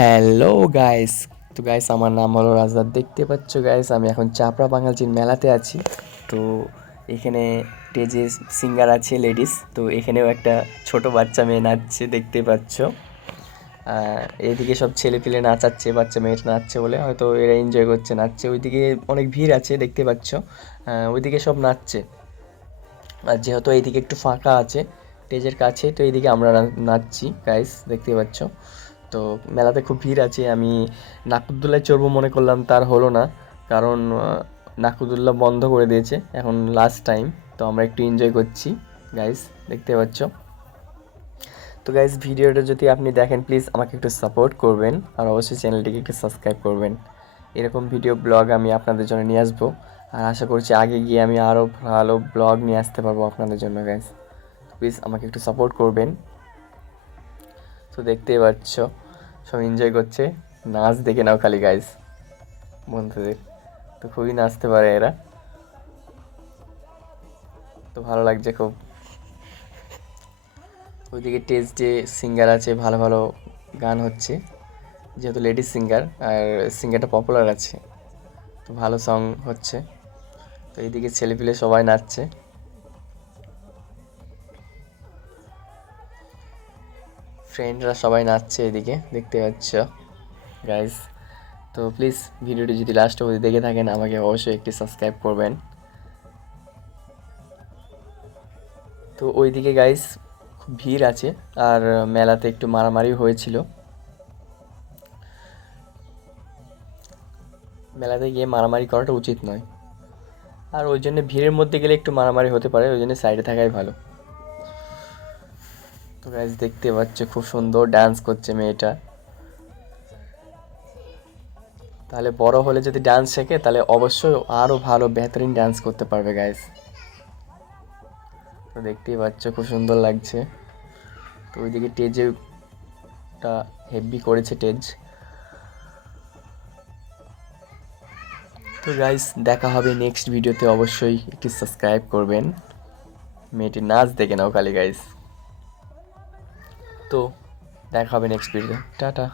Hello guys. তো guys, আমার নাম হলো রাজদার। দেখতে পাচ্ছ গাইস, আমি এখন চাপড়া বাঙালচির মেলাতে আছি। তো এখানে স্টেজে সিঙ্গার আছে লেডিস। তো এখানেও একটা ছোট বাচ্চা মেয়ে নাচছে, দেখতে পাচ্ছ। এইদিকে সব ছেলে পেলে নাচাচ্ছে, বাচ্চা মেয়েটা নাচছে বলে হয়তো এরা এনজয় করছে, নাচছে। ওইদিকে অনেক ভিড় আছে, দেখতে পাচ্ছ। ওইদিকে সব নাচছে। আর যেহেতু এইদিকে একটু ফাঁকা আছে স্টেজের কাছে, তো এইদিকে আমরা নাচছি গাইস, দেখতে পাচ্ছ। তো মেলাতে খুব ভিড় আছে। আমি নাকুরদোলায় চড়বো মনে করলাম, তার হলো না। কারণ নাকুরদোলা বন্ধ করে দিয়েছে, এখন লাস্ট টাইম। তো আমরা একটু এনজয় করছি গাইস, দেখতে পাচ্ছ। তো গাইস, ভিডিওটা যদি আপনি দেখেন প্লিজ আমাকে একটু সাপোর্ট করবেন, আর অবশ্যই চ্যানেলটিকে একটু সাবস্ক্রাইব করবেন। এরকম ভিডিও ব্লগ আমি আপনাদের জন্য নিয়ে আসবো। আর আশা করছি আগে গিয়ে আমি আরও ভালো ব্লগ নিয়ে আসতে পারবো আপনাদের জন্য গাইস। প্লিজ আমাকে একটু সাপোর্ট করবেন। তো দেখতেই পাচ্ছ সব এনজয় করছে, নাচ দেখে নাও খালি গাইস, বন্ধুদের। তো খুবই নাচতে পারে এরা, তো ভালো লাগছে খুব। ওইদিকে টেস্টে সিঙ্গার আছে, ভালো ভালো গান হচ্ছে, যেহেতু লেডিস সিঙ্গার আর সিঙ্গারটা পপুলার আছে, তো ভালো সং হচ্ছে। তো এইদিকে ছেলেপিলে সবাই নাচছে, ফ্রেন্ডরা সবাই নাচছে এদিকে, দেখতে পাচ্ছ গাইস। তো প্লিজ ভিডিওটি যদি লাস্ট অবধি দেখে থাকেন আমাকে অবশ্যই একটি সাবস্ক্রাইব করবেন। তো ওইদিকে গাইস খুব ভিড় আছে, আর মেলাতে একটু মারামারি হয়েছিল। মেলাতে গিয়ে মারামারি করাটা উচিত নয়, আর ওই জন্য ভিড়ের মধ্যে গেলে একটু মারামারি হতে পারে, ওই জন্য সাইডে থাকাই ভালো। তো গাইস দেখতে পাচ্ছ খুব সুন্দর ডান্স করছে মেয়েটা। তাহলে বড় হলে যদি ডান্স শেখে তাহলে অবশ্যই আরও ভালো বেহতরিন ডান্স করতে পারবে গাইস। তো দেখতেই পাচ্ছ খুব সুন্দর লাগছে। তো ওইদিকে টেজেটা হেভি করেছে টেজ। তো গাইস, দেখা হবে নেক্সট ভিডিওতে, অবশ্যই একটি সাবস্ক্রাইব করবেন। মেয়েটির নাচ দেখে নাও খালি গাইস। তো দেখা হবে নেক্সট ভিডিও, টাটা।